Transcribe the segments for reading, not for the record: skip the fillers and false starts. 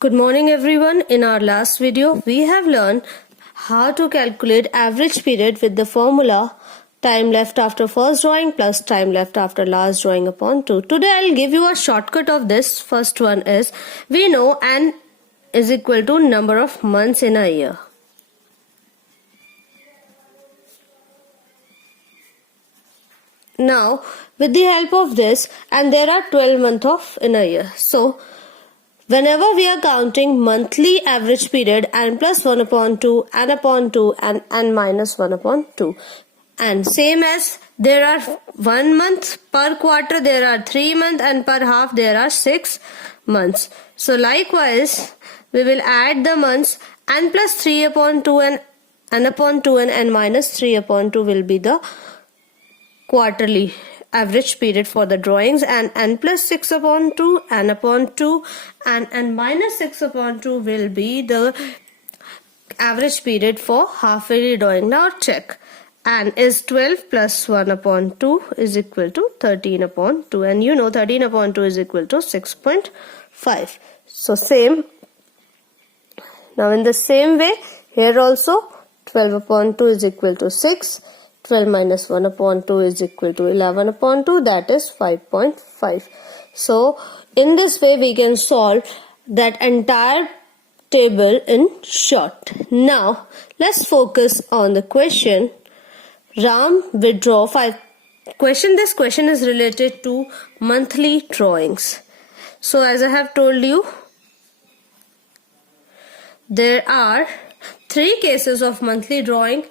Good morning everyone. In our last video, we have learned how to calculate average period with the formula time left after first drawing plus time left after last drawing upon 2. Today I'll give you a shortcut of this. First one is, we know n is equal to number of months in a year. Now, with the help of this, and there are 12 months in a year. So, whenever we are counting monthly average period, n plus 1 upon 2, n upon 2 and n minus 1 upon 2. And same as there are 1 month per quarter, there are 3 months, and per half there are 6 months. So likewise, we will add the months. N plus 3 upon 2 and n upon 2 and n minus 3 upon 2 will be the quarterly average period for the drawings, and n plus 6 upon 2, n upon 2 and n minus 6 upon 2 will be the average period for half yearly drawing. Now check. N is 12 plus 1 upon 2 is equal to 13 upon 2, and you know 13 upon 2 is equal to 6.5. So same. Now in the same way, here also 12 upon 2 is equal to 6. 12 minus 1 upon 2 is equal to 11 upon 2, that is 5.5. So in this way we can solve that entire table in short. Now let's focus on the question. Ram withdraw 5. This question is related to monthly drawings. So as I have told you, there are 3 cases of monthly drawing: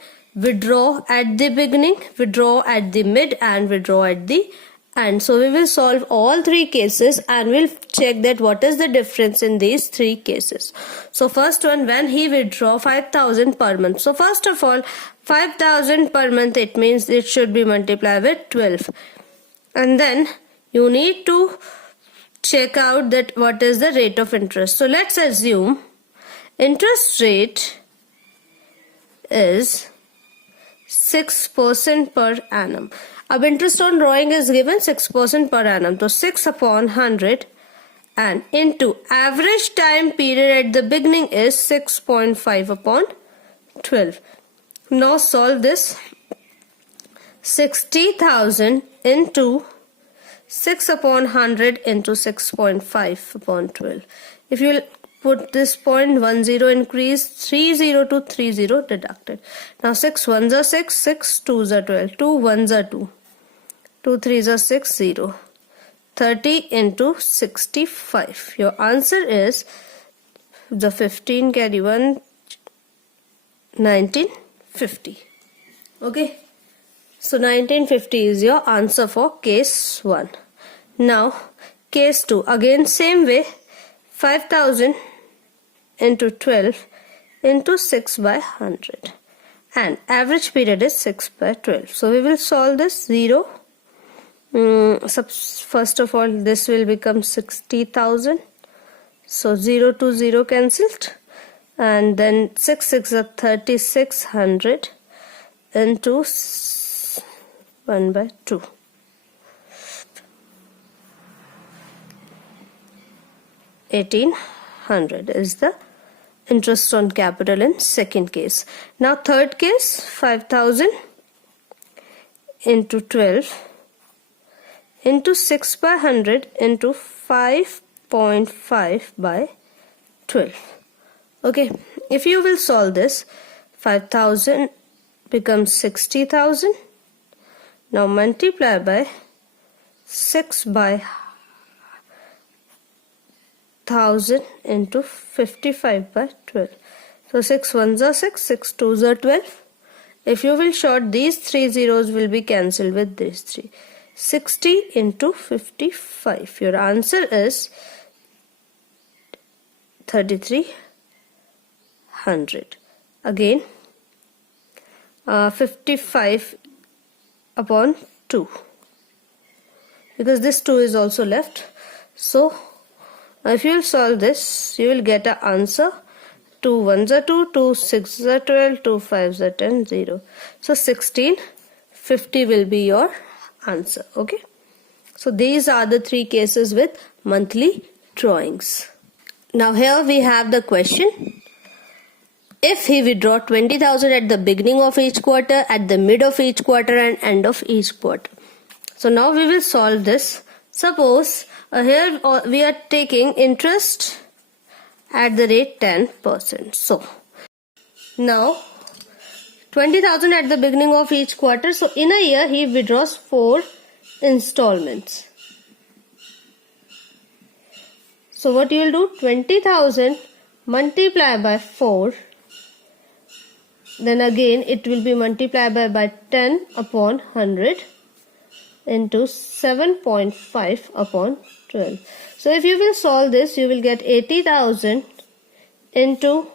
withdraw at the beginning, withdraw at the mid and withdraw at the end. So we will solve all 3 cases and we'll check that what is the difference in these 3 cases. So first one, when he withdraw 5,000 per month. So first of all, 5,000 per month, it means it should be multiplied with 12. And then you need to check out that what is the rate of interest. So let's assume interest rate is 6% per annum. Ab interest on drawing is given 6% per annum. So 6 upon 100 and into average time period at the beginning is 6.5 upon 12. Now solve this. 60,000 into 6 upon 100 into 6.5 upon 12. If you put this point 10 increase, 30 to 30 deducted. Now 6 1s are 6, 6 2s are 12, 2 1s are 2, 2 3s are 6, 0. 30 into 65. Your answer is the 15 carry 1, 1950. Okay. So 1950 is your answer for case 1. Now case 2. Again same way. 5,000 into 12 into 6 by 100 and average period is 6 by 12. So we will solve this. 0. First of all, this will become 60,000. So 0 to 0 cancelled, and then 6 6 are 3600 into 1 by 2. 1800 is the interest on capital in second case. Now third case, 5,000 into 12 into 6 by 100 into 5.5 by 12. Okay, if you will solve this, 5,000 becomes 60,000. Now multiply by 6 by 1000 into 55 by 12. So 6 1s are 6, 6 2s are 12. If you will short, these 3 zeros will be cancelled with these 3. 60 into 55. Your answer is 3300. Again 55 upon 2, because this 2 is also left. So if you will solve this, you will get an answer. 2 1s are 2, 2 6s are 12, 2 5s are 10, 0. So 1650 will be your answer. Okay. So these are the 3 cases with monthly drawings. Now here we have the question. If he withdraw 20,000 at the beginning of each quarter, at the mid of each quarter and end of each quarter. So now we will solve this. Suppose here we are taking interest at the rate 10%. So now 20,000 at the beginning of each quarter. So in a year he withdraws 4 installments. So what you will do, 20,000 multiply by 4, then again it will be multiplied by 10 upon 100 into 7.5 upon 12. So if you will solve this, you will get 80,000 into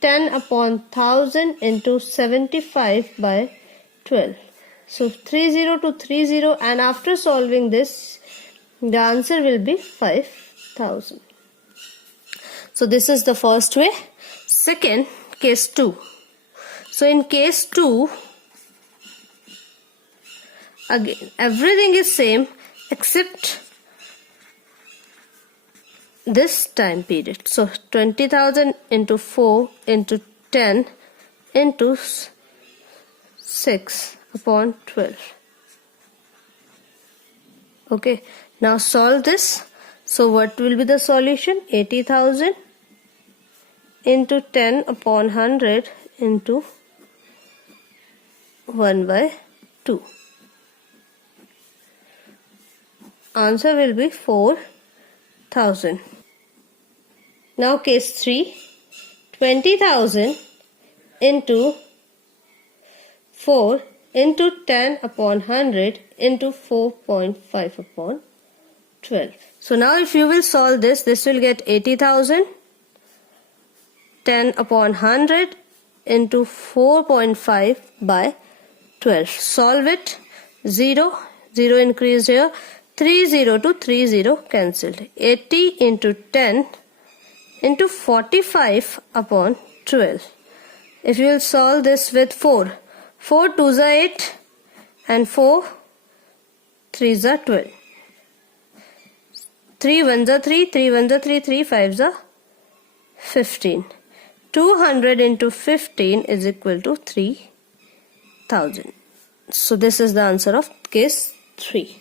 10 upon 1000 into 75 by 12. So 30 to 30, and after solving this, the answer will be 5,000. So this is the first way. Second, case 2. So in case 2, again everything is same except this time period. So 20,000 into 4 into 10 into 6 upon 12. Okay, now solve this. So what will be the solution? 80,000 into 10 upon 100 into 1 by 2. Answer will be 4,000. Now case 3, 20,000 into 4 into 10 upon 100 into 4.5 upon 12. So now if you will solve this, this will get 80,000, 10 upon 100 into 4.5 by 12. Solve it. 0, 0 increased here. 30 to 30 cancelled. 80 into 10 into 45 upon 12. If you will solve this with 4, 4 2s are 8 and 4 3s are 12. 3 1s are 3, 3 1s are 3, 3 5s are 15. 200 into 15 is equal to 3,000. So this is the answer of case 3.